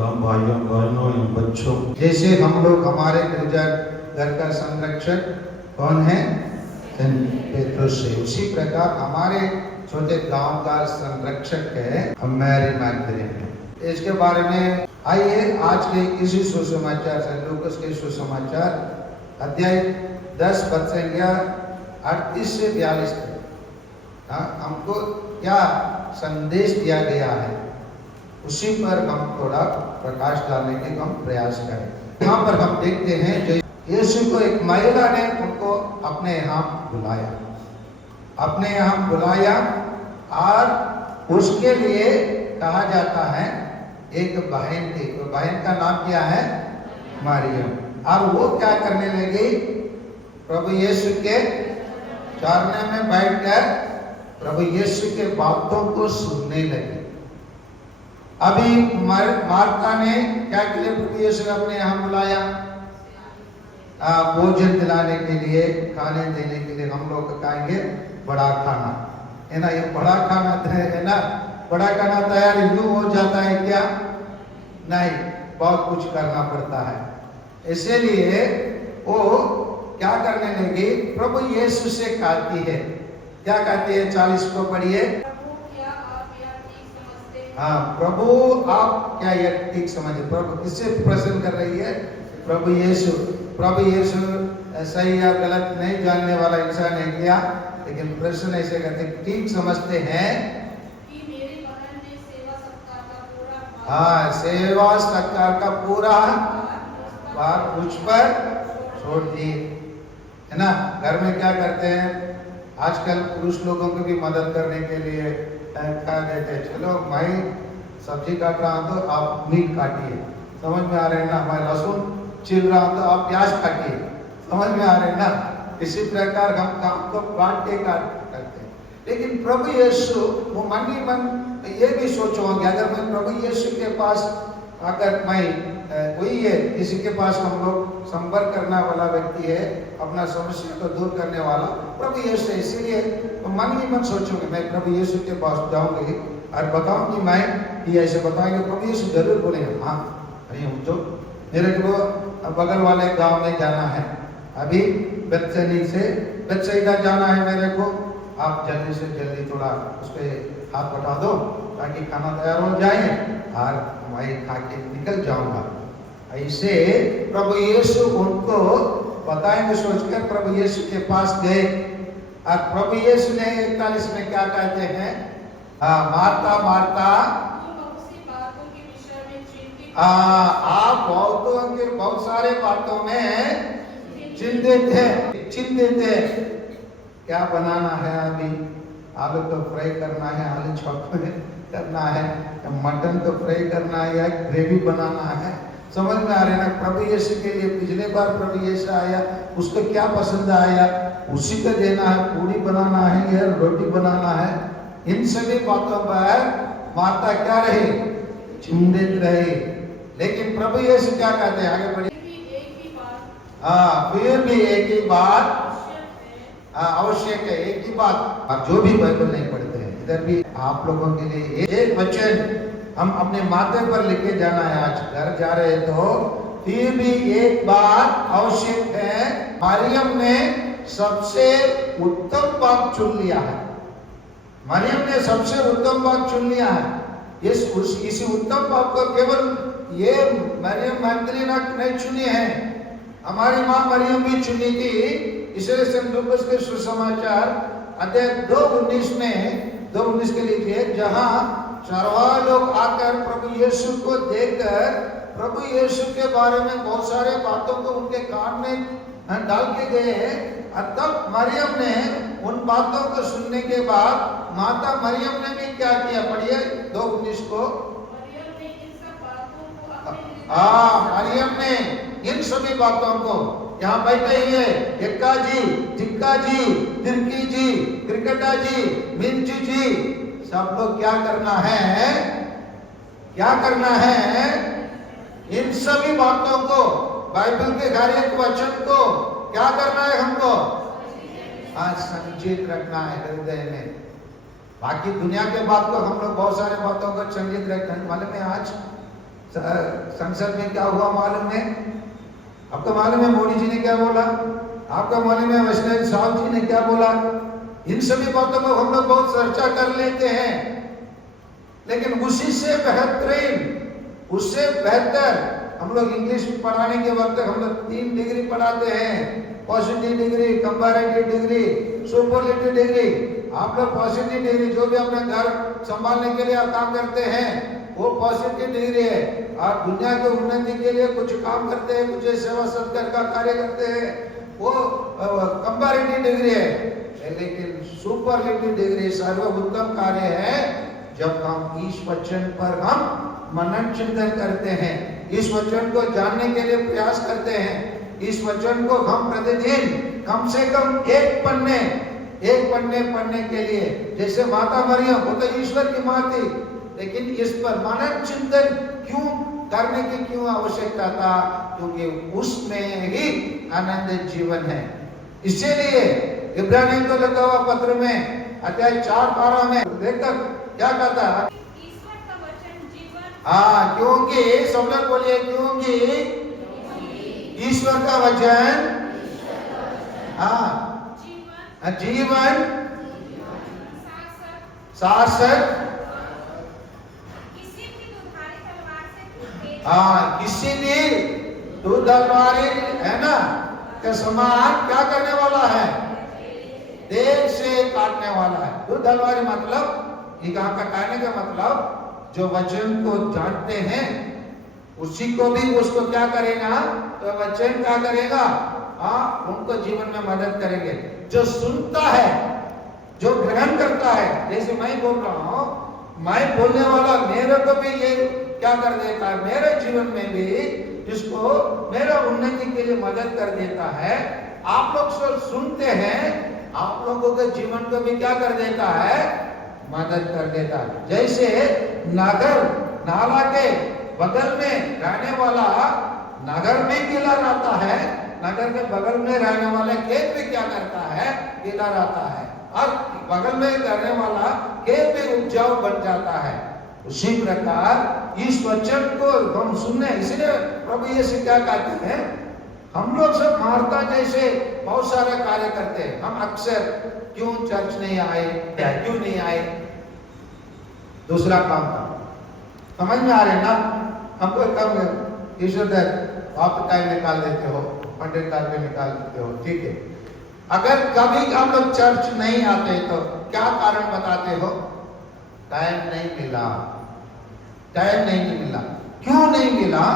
भाइयों बहनों एवं बच्चों, जैसे हम लोग हमारे गिरजा घर का संरक्षक कौन है? सेंट पेट्रोस है, उसी प्रकार हमारे छोटे गांव का संरक्षक है मैरी मैगदलीन। इसके बारे में आइए आज के इसी सुसमाचार से, लूकास के सुसमाचार अध्याय 10 पद संख्या 38 से 42 तक हमको क्या संदेश दिया गया है, उसी पर हम थोड़ा प्रकाश डालने के हम प्रयास करें। यहाँ पर हम देखते हैं जो यीशु को एक महिला ने उनको अपने यहाँ बुलाया, अपने यहाँ बुलाया और उसके लिए कहा जाता है एक बहन थी, तो बहन का नाम क्या है? मरियम। और वो क्या करने लगी? प्रभु यीशु के चरणों में बैठकर प्रभु यीशु के बातों को सुनने लगी। अभी मार्था ने क्या के लिए प्रभु यीशु ने अपने यहाँ बुलाया? भोजन दिलाने के लिए, खाने देने के लिए। हम लोग कहेंगे बड़ा खाना, है ना? ये बड़ा खाना है ना? बड़ा खाना तैयार यूं हो जाता है क्या? नहीं, बहुत कुछ करना पड़ता है। इसीलिए वो क्या करने लगी? प्रभु यीशु से कहती है, क्या कहती है? 40 को पढ़िए। हाँ, प्रभु आप क्या यह ठीक समझे? प्रभु किससे प्रश्न कर रही है? प्रभु यीशु। प्रभु यीशु सही या गलत नहीं जानने वाला इंसान है क्या, लेकिन प्रश्न ऐसे करते ठीक समझते हैं कि मेरी बहन ने सेवा सत्कार का पूरा हाँ, सेवा सत्कार का पूरा भार मुझ पर छोड़ दिए, है ना? घर में क्या करते हैं आजकल? पुरुष लोगों को भी मदद करने के लिए कहा देते हैं, चलो भाई सब्जी काट रहा हूं तो आप मीट काटिए, समझ में आ रहे हैं ना? मैं लहसुन छिल रहा हूं तो आप प्याज काटिए, समझ में आ रहे हैं ना? इसी प्रकार हम काम को बांट के करते हैं। लेकिन प्रभु यीशु वो मन ही मन ये भी सोचोगे, अगर मैं प्रभु यीशु के पास, अगर मैं वही है किसी के पास हम लोग संपर्क करने वाला व्यक्ति है, अपना समस्या को दूर करने वाला प्रभु यीशु, इसीलिए मन ही मन सोचोगे मैं प्रभु यीशु के पास जाऊंगी और बताऊंगी मैं कि ऐसे बताएंगे। प्रभु यीशु जरूर बोलेंगे हाँ अरे हम तो मेरे को बगल वाले गांव में जाना है, अभी बेतसैदा से बेतसैदा जाना है मेरे को, आप जल्दी से जल्दी थोड़ा उस पर हाथ बटा दो ताकि खाना तैयार हो जाए और मैं खा के निकल जाऊंगा। ऐसे प्रभु यीशु उनको बताएंगे सोचकर प्रभु यीशु के पास गए और प्रभु यीशु ने 41 में क्या कहते हैं? मार्ता मार्ता आप बहुत सारे बातों में चिंतित है। क्या बनाना है? अभी आलू तो फ्राई करना है, आलू चॉप करना है, मटन तो फ्राई करना है या ग्रेवी बनाना है, समझ में आ रहे ना? प्रभु यीशु के लिए पिछले बार प्रभु यीशु आया, उसको क्या पसंद आया उसी को देना है, पूरी बनाना है या रोटी बनाना है। इन सभी बातों पर माता क्या रही? चिंतित रही। लेकिन प्रभु यीशु क्या कहते हैं? आगे बढ़िए। फिर भी एक ही बात आवश्यक है, एक ही बात। अब जो भी बाइबल नहीं पढ़ते हैं, इधर भी आप लोगों के लिए एक वचन हम अपने माथे पर लिखे जाना है। आज घर जा रहे तो फिर भी एक बात आवश्यक है, मरियम ने सबसे उत्तम बात चुन लिया है। मरियम ने सबसे उत्तम बात चुन लिया है। इसी उत्तम बात को केवल ये मरियम मैगदलीन नहीं चुनी है, हमारी माँ मरियम भी चुनी थी। इसलिए सेंट लूकास के सुसमाचार अध्याय 2:19 में 2:19 के लिए, जहां चरवाहा लोग आकर प्रभु यीशु को देखकर प्रभु यीशु के बारे में बहुत सारे बातों को उनके कान में डाल के गए हैं। और तब मरियम ने उन बातों को सुनने के बाद माता मरियम ने भी क्या किया? पढ़िए 2:19 को। मरियम ने इन सभी बातों को, यहाँ बैठे ही है एक्का जी, टिक्का जी, तिरकी जी, क्रिकेटा जी, मिंचू जी, सब लोग क्या करना है? क्या करना है? इन सभी बातों को, बाइबल के हर एक वचन को क्या करना है हमको? आज संचित रखना है हृदय में। बाकी दुनिया के बात को हम लोग बहुत सारे बातों को संचित रखते हैं। मालूम है आज संसद में क्या हुआ मालूम है? आपको मालूम है मोदी जी ने क्या बोला? आपको मालूम है वैष्णव साहब जी ने क्या बोला? इन सभी बातों को हम लोग बहुत चर्चा कर लेते हैं, लेकिन उसी से बेहतरीन, उससे बेहतर हम लोग इंग्लिश पढ़ाने के वक्त हम लोग 3 डिग्री पढ़ाते हैं, positive degree, comparative degree, superlative degree. आप लोग पॉजिटिव डिग्री जो भी अपने घर संभालने के लिए आप काम करते हैं वो पॉजिटिव डिग्री है, और दुनिया के उन्नति के लिए कुछ काम करते हैं, कुछ सेवा सत्कार का कार्य करते हैं, वो कंपैरेटिव डिग्री है। लेकिन सुपरलेटिव डिग्री सर्वोत्तम कार्य है जब हम इस वचन पर हम मनन चिंतन करते हैं, इस वचन को जानने के लिए प्रयास करते हैं, इस वचन को हम प्रतिदिन कम से कम एक पन्ने पढ़ने के लिए, जैसे माता मरियम वो तो ईश्वर की मां थी, लेकिन इस पर मनन चिंतन क्यों करने की क्यों आवश्यकता था? क्योंकि उसमें ही आनंद जीवन है। इसीलिए इब्रानियों को लिखा हुआ पत्र में अध्याय 4:12 में लेखक क्या कहता है? ईश्वर का वचन जीवन। हाँ, क्योंकि सब लोग बोलिए, क्योंकि ईश्वर का वचन हाँ जीवन शासक किसी भी दुधारी तलवार से हाँ किसी भी दुधारी है ना के समान क्या करने वाला है? देह से काटने वाला है। दुधारी मतलब ये कहाँ का कहने का मतलब जो वचन को जानते हैं उसी को भी उसको क्या करेगा? तो वचन क्या करेगा? हाँ, उनको जीवन में मदद करेंगे। जो सुनता है, जो ग्रहण करता है, जैसे मैं बोल रहा हूँ, मैं बोलने वाला मेरे को भी ये क्या कर देता है? मेरे जीवन में भी इसको मेरा उन्नति के लिए मदद कर देता है। आप लोग सब सुनते हैं, आप लोगों के जीवन को भी क्या कर देता है? मदद कर देता है। जैसे नगर नाला के बगल में रहने वाला नगर में गीला रहता है, नगर के बगल में रहने वाला खेत भी क्या करता है? गीला रहता है, और बगल में रहने वाला खेत भी उपजाऊ बन जाता है। उसी प्रकार इस वचन को हम सुनने, इसलिए प्रभु यीशु क्या कहते हैं? हम लोग सब मार्था जैसे बहुत सारे कार्य करते हैं। हम अक्सर क्यों चर्च नहीं आए, क्यों नहीं आए, दूसरा काम था। समझ में आ रहे ना? हमको कब ईश्वर आप टाइम निकाल देते हो, 100 निकाल देते हो, ठीक है। अगर कभी आप लोग चर्च नहीं आते तो क्या कारण बताते हो? टाइम नहीं मिला, टाइम नहीं मिला। क्यों नहीं मिला?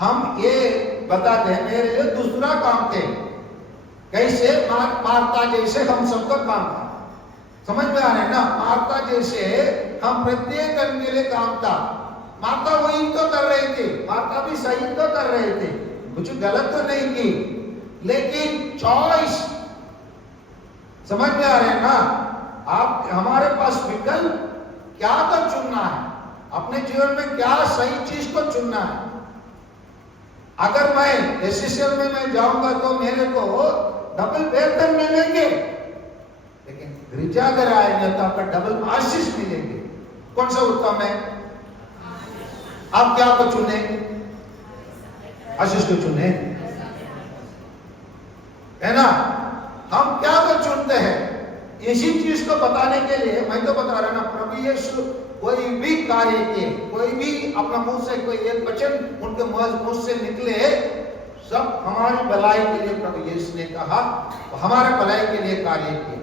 हम ये बताते हैं मेरे लिए दूसरा काम थे। कैसे? मार्था जैसे हम सबका काम था। समझ में आ रहे हैं ना? मार्था जैसे हम प्रत्येक कर्म के लिए काम था। मार्था वही तो कर रही थी, मार्था भी सही तो कर रहे थे, कुछ गलत तो नहीं की, लेकिन चॉइस, समझ में आ रहे हैं ना? आप हमारे पास विकल्प क्या तो चुनना है, अपने जीवन में क्या सही चीज को चुनना है। अगर मैं एसएसएल में मैं जाऊंगा तो मेरे को डबल वेतन मिलेंगे, लेकिन गिरजाघर आएंगे तो आपका डबल आशीष मिलेंगे। कौन सा उत्तम है? आप क्या को चुने? आशीष को चुने, है ना? हम क्या को चुनते हैं? इसी चीज को बताने के लिए मैं तो बता रहा ना, प्रभु यीशु कोई भी कार्य किए, कोई भी अपना मुंह से कोई एक वचन उनके मुंह से निकले, सब हमारी भलाई के लिए प्रभु यीशु ने कहा, हमारे भलाई के लिए कार्य किए।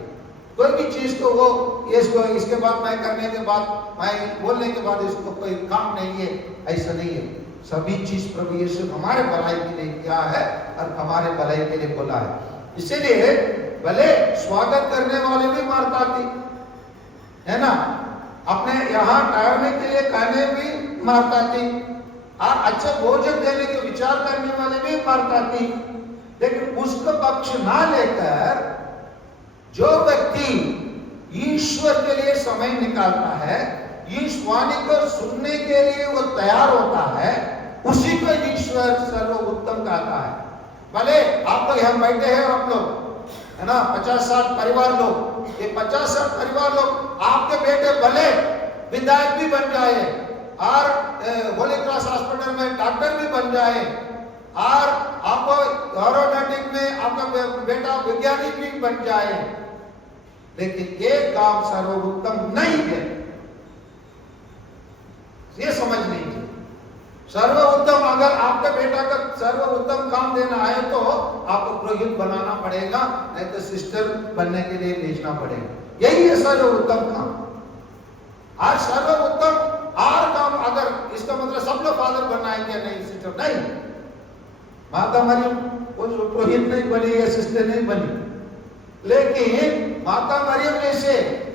कोई भी चीज को वो इसको इसके बाद मैं करने के बाद, मैं बोलने के बाद इसको कोई काम नहीं है, ऐसा नहीं है। सभी चीज प्रभु यीशु हमारे भलाई के लिए किया है और हमारे भलाई के लिए बोला है। इसीलिए भले स्वागत करने वाले भी मार्था थी, है ना? अपने यहाँ ठहरने के लिए कहने भी मार्था थी, और अच्छा भोजन देने के विचार करने वाले भी मार्था थी। लेकिन उसको पक्ष ना लेकर जो व्यक्ति ईश्वर के लिए समय निकालता है, इस वाणी को सुनने के लिए वो तैयार होता है, उसी को ईश्वर सर्वोत्तम कहता है। भले आप लोग यहाँ बैठे हैं, आप लोग है ना 50-60 परिवार लोग, ये 50-60 परिवार लोग आपके बेटे भले विधायक भी बन जाए, और होली क्रॉस हॉस्पिटल में डॉक्टर भी बन जाए और आपको एरोनॉटिक में आपका बेटा वैज्ञानिक भी बन जाए, लेकिन ये काम सर्वोत्तम नहीं है, ये समझ लीजिए। सर्वोत्तम अगर आपके बेटा का सर्वोत्तम काम देना है तो आपको पुरोहित बनाना पड़ेगा, नहीं तो सिस्टर बनने के लिए भेजना पड़ेगा। यही है सर्वोत्तम काम। आज सर्वोत्तम और काम अगर इसका मतलब सब लोग फादर बनना है क्या? नहीं सिस्टर नहीं, माता मरियम पुरोहित नहीं बनी या सिस्टर नहीं बनी, लेकिन माता मरियम जैसे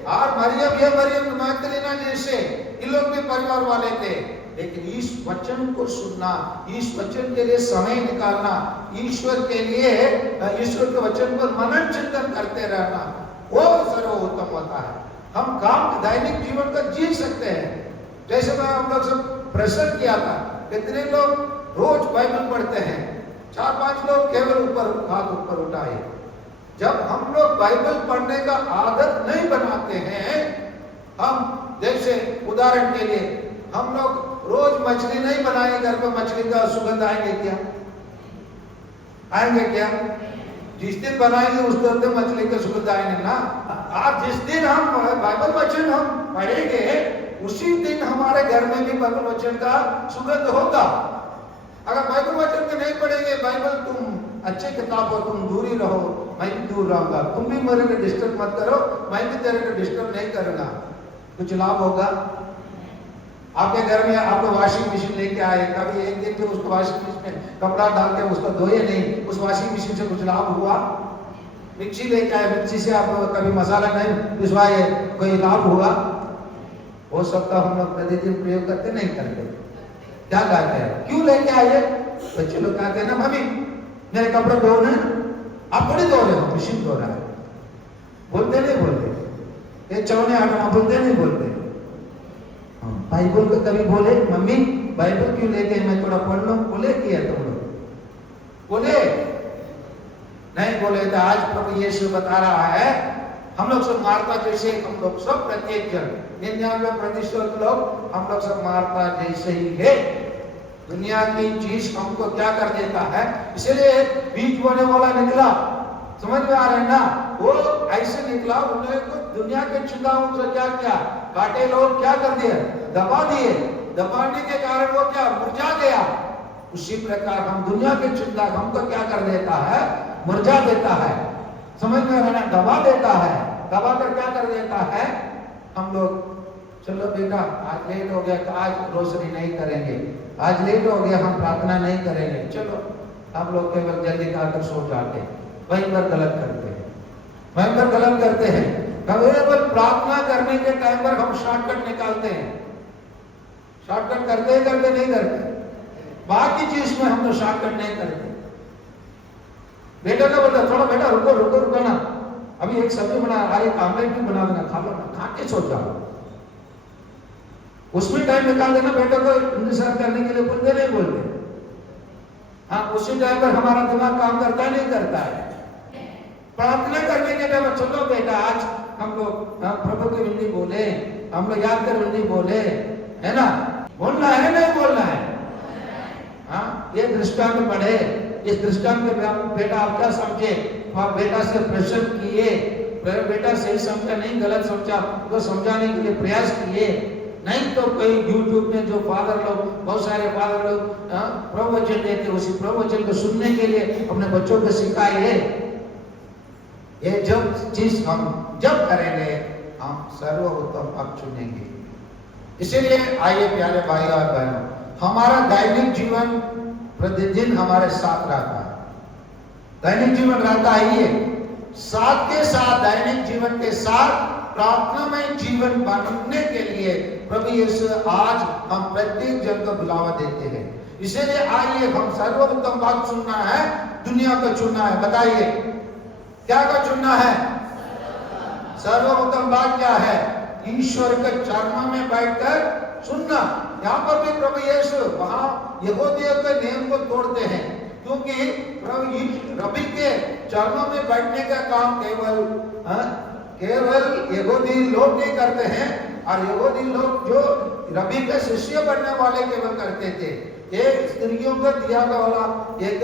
और मरियम मैगदलीना जैसे इन लोग भी परिवार वाले थे, लेकिन इस वचन को सुनना, इस वचन के लिए समय निकालना, ईश्वर के लिए ईश्वर के वचन पर मनन चिंतन करते रहना, वो सर्वोत्तम होता है। हम काम दैनिक जीवन का जी सकते हैं। जैसे मैं हम लोग सब प्रश्न किया था, कितने लोग रोज बाइबल पढ़ते हैं? 4-5 लोग केवल हाथ ऊपर उठाए। जब हम लोग बाइबल पढ़ने का आदत नहीं बनाते हैं, हम जैसे उदाहरण के लिए हम लोग रोज मछली नहीं बनाएंगे, घर पे मछली का सुगंध आएंगे क्या? आएंगे क्या? जिस दिन बनाएंगे उस दिन मछली का सुगंध आएंगे ना। आज जिस दिन हम बाइबल वचन हम पढ़ेंगे उसी दिन हमारे घर में भी बाइबल वचन का सुगंध होगा। अगर बाइबल वचन के नहीं पढ़ेंगे, बाइबल तुम अच्छे किताब हो, तुम दूर ही रहो, मैं भी दूर रहूंगा, तुम भी मेरे को डिस्टर्ब मत करो, मैं भी तेरे को डिस्टर्ब नहीं करूंगा, कुछ लाभ होगा? आपके घर में आपको वॉशिंग मशीन लेके आए, कभी एक दिन तो उसको वॉशिंग मशीन में कपड़ा डाल के उसको धोए नहीं, उस वॉशिंग मशीन से कुछ लाभ हुआ? मिक्सी लेके आए, मिक्सी से आप कभी मसाला नहीं पिसवाए, कोई लाभ हुआ? वो सब का हम लोग प्रतिदिन प्रयोग करते नहीं करते? क्या कहते हैं? क्यों लेके आए? बच्चे लोग कहते हैं ना, मम्मी मेरे कपड़े धो ना, आप थोड़ी धो रहे हो, मशीन धो रहा है। बोलते नहीं बोलते, ये चौने आना बोलते नहीं बोलते। बाइबल को कभी बोले मम्मी बाइबल क्यों लेके मैं थोड़ा पढ़ लूं? बोले किया तुम लोग? बोले नहीं बोले। तो आज प्रभु यीशु बता रहा है, हम लोग सब मार्था जैसे, हम लोग सब प्रत्येक जन 99% लोग हम लोग सब मार्था जैसे ही है। दुनिया की चीज हमको क्या कर देता है, इसलिए बीज बोने वाला निकला, समझ में आ रहा है ना? वो ऐसे निकला, उन्होंने को दुनिया के चिंताओं से क्या किया, काटे लोग क्या कर दिए, दबा दिए। दबाने के कारण वो क्या मुरझा गया। उसी प्रकार हम दुनिया के चिंता हमको क्या कर देता है, मुरझा देता है, समझ में आ रहा है? दबा देता है, दबा कर क्या कर देता है, हम लोग चलो बेटा आज लेट हो गया तो आज रोशनी नहीं करेंगे, आज लेट हो गया हम प्रार्थना नहीं करेंगे, चलो हम लोग केवल जल्दी खाकर सो जाते, वहीं पर गलत करते हैं, वहीं पर गलत करते हैं। केवल प्रार्थना करने के टाइम पर हम शॉर्टकट निकालते हैं, शॉर्टकट करते ही करते नहीं करते, बाकी चीज में हम तो शॉर्टकट नहीं करते। बेटा का बोलता थोड़ा बेटा रुको रुको रुको ना, अभी एक सब्जी बना, एक आमलेट भी बना देना, खा लो ना, खा के सो जाओ। उसमें टाइम निकाल देना बेटा को इंतजार करने के लिए, बोलते नहीं बोलते? हाँ, उसी टाइम पर हमारा दिमाग काम करता है नहीं करता है? प्रार्थना करने के टाइम चलो बेटा आज हम लोग प्रभु की विनती बोले, हम लोग याद कर विनती बोले, है ना? बोलना है नहीं बोलना है? हाँ, ये दृष्टांत पढ़े, इस दृष्टांत में बेटा आप क्या समझे? आप बेटा से प्रश्न किए, बेटा सही समझा नहीं गलत समझा तो समझाने के लिए प्रयास किए, नहीं तो कोई YouTube में जो फादर लोग, बहुत सारे फादर लोग प्रवचन देते, उसी प्रवचन को सुनने के लिए अपने बच्चों को सिखाए। ये जब चीज हम जब करेंगे हम सर्वोत्तम पद चुनेंगे। इसीलिए आइए प्यारे भाई और बहनों, हमारा दैनिक जीवन प्रतिदिन हमारे साथ रहता है, दैनिक जीवन रहता ही है, साथ के साथ दैनिक जीवन के साथ प्रार्थनामय जीवन बनने के लिए प्रभु यीशु आज हम प्रत्येक जन को बुलावा देते हैं। इसीलिए आइए हम सर्वोत्तम बात सुनना है, दुनिया को चुनना है। बताइए क्या का चुनना है? सर्वोत्तम बात क्या है? ईश्वर के चरणों में बैठकर सुनना। यहाँ पर भी प्रभु यीशु वहां यहूदियों के नियम को तोड़ते हैं, क्योंकि प्रभु रबी के चरणों में बैठने का काम केवल यहूदी लोग नहीं करते हैं, और यहूदी लोग जो रबी के शिष्य बनने वाले केवल करते थे, ये स्त्रियों को दिया वाला एक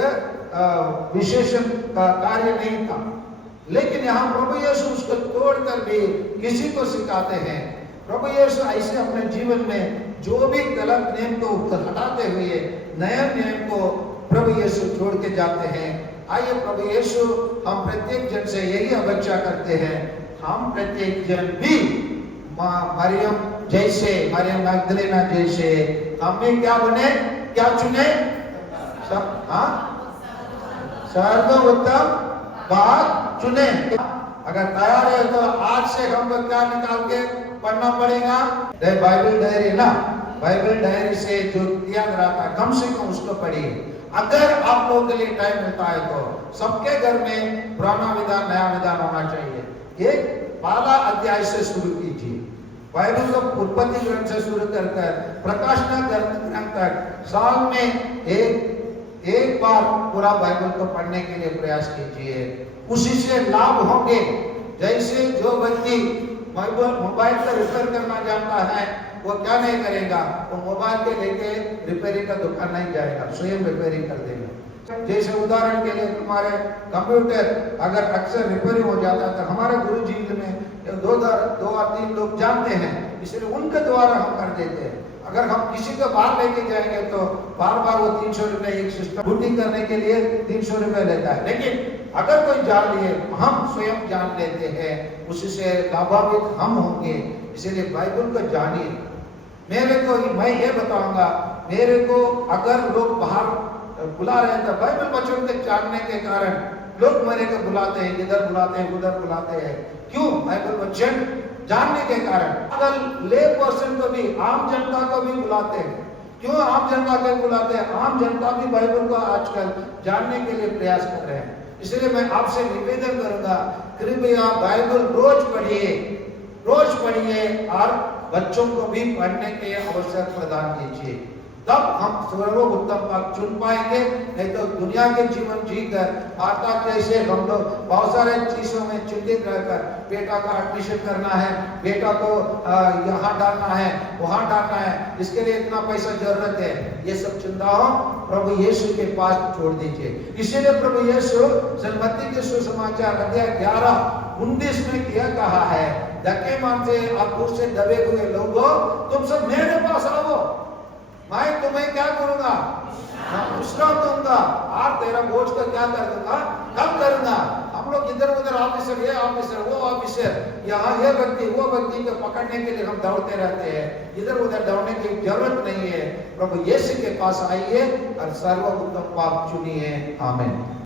विशेषण कार्य नहीं था। लेकिन यहाँ प्रभु यीशु उसको तोड़कर भी किसी को सिखाते हैं। प्रभु यीशु ऐसे अपने जीवन में जो भी गलत नियम को हटाते हुए नए नियम को प्रभु यीशु छोड़ के जाते हैं। आइए प्रभु यीशु हम प्रत्येक जन से यही अपेक्षा करते हैं, हम प्रत्येक जन भी मरियम जैसे, मरियम मगदलीना जैसे हमें क्या बने, क्या चुने, सब सर्वोत्तम बात चुने। अगर तैयार है तो आज से हमको क्या निकाल के पढ़ना पड़ेगा, बाइबल डायरी ना, बाइबल डायरी से जो दिया रहता है कम से कम उसको पढ़िए। अगर आप लोगों के लिए टाइम मिलता है तो सबके घर में पुराना विधान नया विधान होना चाहिए। एक पहला अध्याय से शुरू कीजिए, बाइबल को उत्पत्ति ग्रंथ से शुरू कर प्रकाशना ग्रंथ तक साल में एक बार पूरा बाइबल को पढ़ने के लिए प्रयास कीजिए, उसी से लाभ होंगे। जैसे जो व्यक्ति मोबाइल का रिपेयर करना जानता है वो क्या नहीं करेगा, वो मोबाइल के लेके रिपेयरिंग का दुकान नहीं जाएगा, स्वयं रिपेयरिंग कर देगा। जैसे उदाहरण के लिए तुम्हारे कंप्यूटर अगर अक्सर रिपेयरिंग हो जाता है तो हमारे गुरुजी में 2 और 3 लोग जानते हैं, इसलिए उनके द्वारा हम कर देते हैं। अगर हम किसी को बाहर लेके जाएंगे तो बार बार वो 300 रुपए एक सिस्टम बूटिंग करने के लिए 300 रुपए लेता है। लेकिन अगर कोई जान लिए, हम स्वयं जान लेते हैं, उससे लाभान्वित हम होंगे। इसीलिए बाइबल को जानिए। मैं ये बताऊंगा, मेरे को अगर लोग बाहर बुला रहे हैं तो बाइबल वचन के जानने के कारण लोग मेरे को बुलाते हैं, इधर बुलाते हैं, उधर बुलाते हैं। क्यों? बाइबल वचन जानने के कारण। अगर ले पर्सन को भी, आम जनता को भी बुलाते हैं। क्यों आम जनता को बुलाते हैं? आम जनता भी बाइबल को आजकल जानने के लिए प्रयास कर रहे हैं। इसलिए मैं आपसे निवेदन करूंगा, कृपया बाइबल रोज पढ़िए और बच्चों को भी पढ़ने के अवसर प्रदान कीजिए। तब हम सर्वोत्तम पद चुन पाएंगे। नहीं तो दुनिया के जीवन जीकर आता जैसे हम लोग बहुत सारे चीजों में चिंतित रहकर, बेटा का एडमिशन करना है, बेटा को यहाँ डालना है, वहां डालना है, इसके लिए इतना पैसा जरूरत है, ये सब चिंताओं प्रभु यीशु के पास छोड़ दीजिए। इसीलिए प्रभु यीशु सलमती के सुसमाचार अध्याय 11:19 में क्या कहा है, धक्के मारते आप दूर से दबे हुए लोगों, तुम सब मेरे पास आओ, मैं तुम्हें क्या करूंगा, विश्राम दूंगा और तेरा बोझ को क्या कर दूंगा, कम करूंगा। हम लोग इधर उधर ऑफिसर, ये ऑफिसर, वो ऑफिसर, यहाँ ये व्यक्ति वो व्यक्ति को पकड़ने के लिए हम दौड़ते रहते हैं। इधर उधर दौड़ने की जरूरत नहीं है। प्रभु यीशु के पास आइए और सर्वोत्तम पद चुनिए। आमीन।